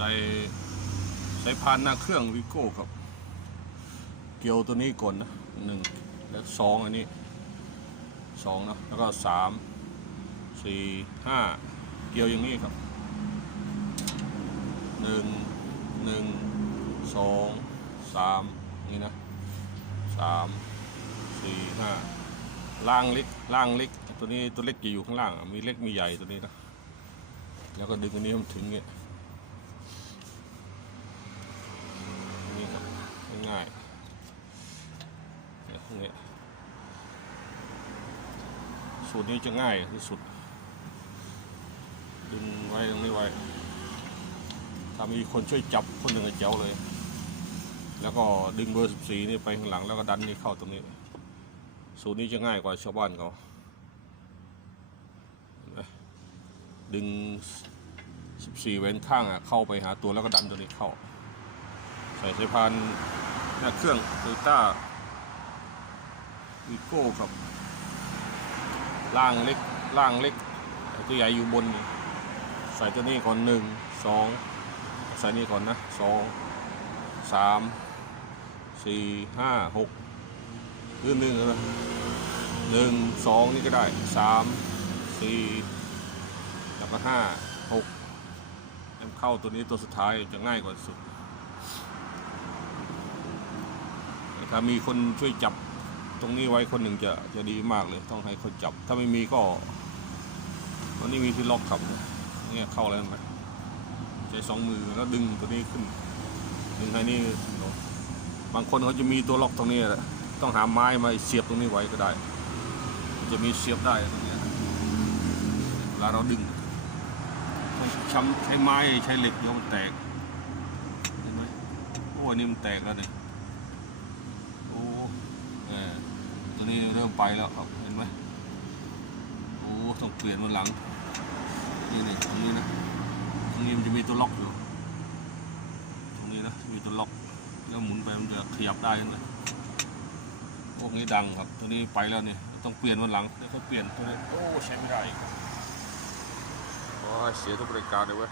ส่ใส่พานหน้าเครื่องวิโก้ครับ เกี่ยวตัวนี้ก่อนนะหนึ่งแล้วสองอันนี้สองนะแล้วก็สามสี่ห้าเกี่ยวอย่างนี้ครับหนึ่งหนึ่งสองสามนี่นะสามสี่ห้าล่างเล็กล่างเล็กตัวนี้ตัวเล็กจะอยู่ข้างล่าง มีเล็กมีใหญ่ตัวนี้นะ แล้วก็ดึงอันนี้ให้มันถึงเงี้ยนี่ครับง่ายๆเนี่สูตรนี้จะง่ายที่สุด ดึงไว้ตรงนี้ไว้ ถ้ามีคนช่วยจับคนหนึ่งก็เจ๋วเลย แล้วก็ดึงเบอร์14นี่ไปข้างหลังแล้วก็ดันนี่เข้าตรงนี้ สูตรนี้จะง่ายกว่าชาวบ้านเขาดึง14เว้นข้างอะเข้าไปหาตัวแล้วก็ดันตัวนี้เข้า ใส่สายพานหน้าเครื่องโตโยต้า วีโก้ครับ ล่างเล็กล่างเล็ก ตัวใหญ่อยู่บน ใส่ตัวนี้ก่อนหนึ่งสองใส่นี่ก่อนนะสองสามสี่ห้าหกหรือหนึ่งนะหนึ่งสองนี่ก็ได้สามสี่แล้วก็ห้าหกเข้าตัวนี้ตัวสุดท้ายจะง่ายกว่าสุดถ้ามีคนช่วยจับ ตรงนี้ไว้คนหนึ่งจะจะดีมากเลย ต้องให้คนจับ ถ้าไม่มีก็วันนี้มีที่ล็อกครับเนี่ยเข้าแล้วไหมใช้สองมือแล้วดึงตัวนี้ขึ้นดึงให้นี่บางคนเขาจะมีตัวล็อกตรงนี้แหละต้องหาไม้มาเสียบตรงนี้ไว้ก็ได้ จะมีเสียบได้ตรงเนี้ยเวลาเราดึงช้ำใช้ไม้ใช้เหล็กโยมแตกเห็นไหมโอ้ยนี่มันแตกแล้วเนี่ย โอ้เออตัวนี้เริ่มไปแล้วครับเห็นไหมโอ้ต้องเปลี่ยนมันหลังนี่นี่ตรงนี้นะตรงนี้มันจะมีตัวล็อกอยู่ ตรงนี้นะมีตัวล็อก แล้วหมุนไปมันจะขยับได้เห็นไหมพวกนี้ดังครับตัวนี้ไปแล้วนี่ต้องเปลี่ยนมันหลังแล้วเขาเปลี่ยนตัวนี้โอ้ใช้ไม่ได้อีกโอ้เสียทุกบริการเลยเว้ย